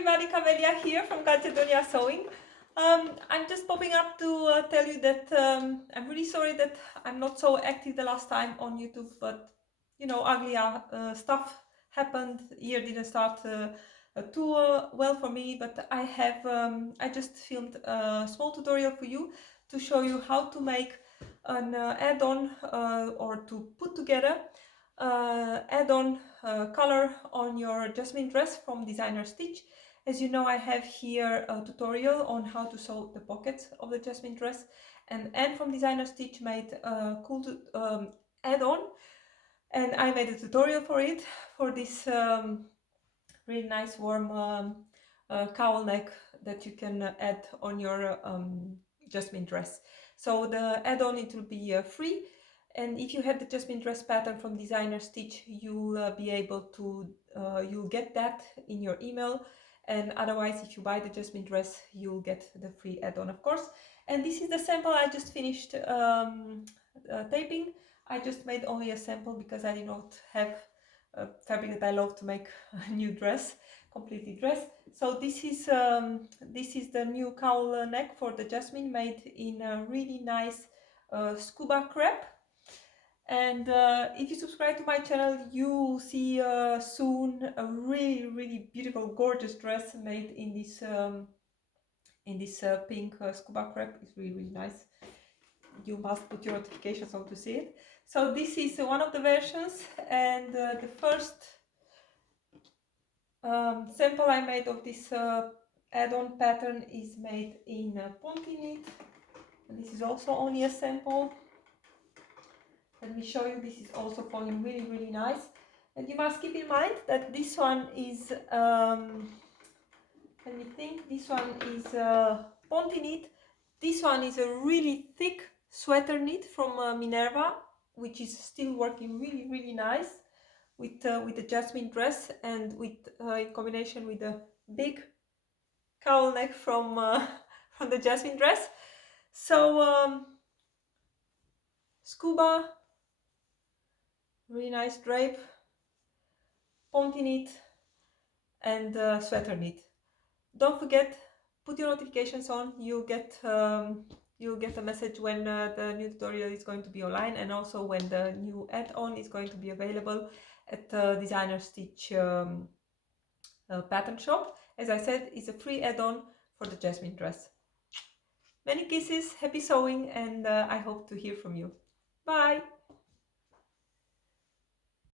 everybody, Camelia here from Calcedonia Sewing. I'm just popping up to tell you that I'm really sorry that I'm not so active the last time on YouTube, but you know, ugly stuff happened. Year didn't start too well for me, but I just filmed a small tutorial for you to show you how to make an add-on or to put together add-on color on your Jasmine dress from Designer Stitch. As you know, I have here a tutorial on how to sew the pockets of the Jasmine dress, and Anne from Designer Stitch made a cool add-on, and I made a tutorial for it, for this really nice warm cowl neck that you can add on your Jasmine dress. So the add-on, it will be free, and if you have the Jasmine dress pattern from Designer Stitch, you'll be able to you'll get that in your email, and otherwise if you buy the Jasmine dress you'll get the free add-on, of course. And this is the sample I just finished taping. I just made only a sample because I did not have a fabric that I love to make a new dress, completely dress. So this is the new cowl neck for the Jasmine, made in a really nice scuba crepe. And if you subscribe to my channel, you will see soon a really beautiful, gorgeous dress made in this pink scuba crepe. It's really nice. You must put your notifications on to see it. So this is one of the versions, and the first sample I made of this add-on pattern is made in Ponte knit, and this is also only a sample. Let me show you. This is also falling really nice, and you must keep in mind that this one is let me think, this one is Ponte knit. This one is a really thick sweater knit from Minerva, which is still working really nice with the Jasmine dress, and with in combination with the big cowl neck from from the Jasmine dress. So scuba, really nice drape, Ponte knit, and sweater knit. Don't forget, put your notifications on. You'll get a message when the new tutorial is going to be online, and also when the new add-on is going to be available at Designer Stitch pattern shop. As I said, it's a free add-on for the Jasmine dress. Many kisses, happy sewing, and I hope to hear from you. Bye!